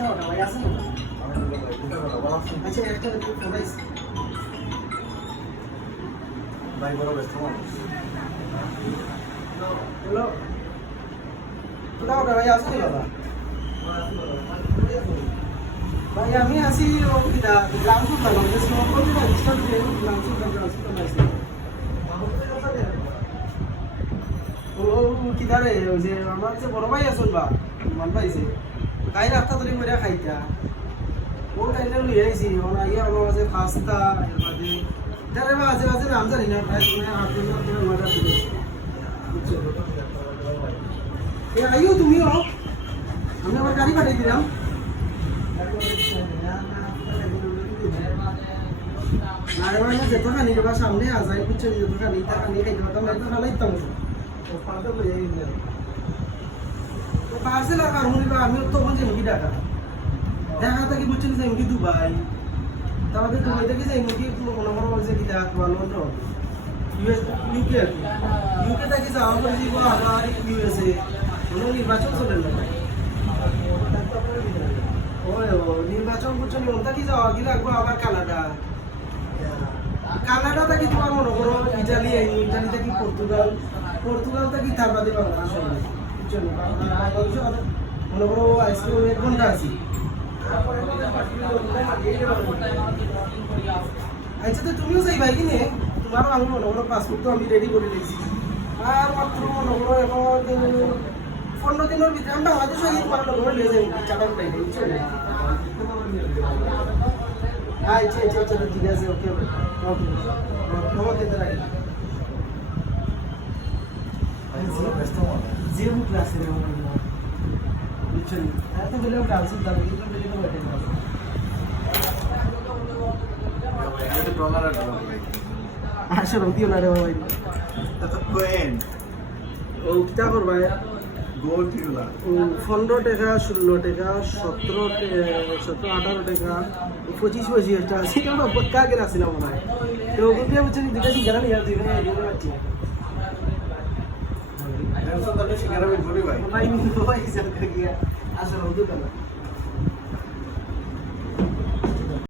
দাও না ভাই আছে না আচ্ছা একটা ভাই ভাই ভাই আমি আছি ও না যে আমার যে বড় ভাই আছেন বা মান পাইছে। তাই রাস্তা ধরে মরে খাইতা। ও তাইলে লই আইছি ওনা ইয়া আমার কাছে পাস্তা এর বাদে তারে মাঝে মাঝে নাম জানি না প্রায় আট দিন আট দিন মারা ছিল এ, আইও তুমিও আমি আমার গাড়ি পাঠিয়ে দিলাম। আরে ভাই না যেত খানি সামনে আজাই বুঝছ যেত খানি তা খানি খাইতে পারতাম না তো ভালো ইতাম তো পাঁচটা বলে যাই তো পার্সেল আর কারণ বা আমি তো মনে মুখি ডাকা দেখা থাকি বুঝছেন যে মুখি দুবাই। তারপরে দুবাই থেকে যে মুখি মনে করো যে কি দেখা তোমার লন্ডন ইউএস ইউকে আর কি। ইউকে থেকে যাওয়া করে দিব আবার ইউএসএ কোনো নির্বাচন চলে না। নির্বাচন বুঝছেন ওটা কি যাওয়া কি লাগবো আবার কানাডা। কানাডা থেকে তোমার মনে করো ইটালি ইটালি থেকে পর্তুগাল? পর্তুগাল থেকে তার বাদে বাংলাদেশ মনে করো এক ঘণ্টা আছি আচ্ছা তো তুমিও যাই ভাই কিনে তোমারও আমি মনে করো পাসপোর্ট তো আমি রেডি করে দিয়েছি আর মাত্র মনে এখন পনেরো দিনের ভিতরে আমি বাংলাদেশ হয়ে তোমার মনে করো নিয়ে যাই পাই আচ্ছা আচ্ছা আচ্ছা ঠিক আছে ওকে ওকে দিতে রাখি ভাই বড় ব্যস্ত মানুষ যে বুক লাগছে রে আমার বুঝছ এত বলে ডান্স দাঁড়িয়ে কিন্তু বলে তো বেটে না এটা ডলার আর ডলার আসলে দিও না রে ভাই এটা কোয়েন ও করবা গোল পনেরো টাকা ষোলো টাকা সতেরো সতেরো আঠারো টাকা পঁচিশ পঁচিশ একটা সেটা তো কাকে আসছিল মনে হয় তো ওগুলো দিয়ে বুঝছি দুটা সিঙ্গারা নিয়ে भाई।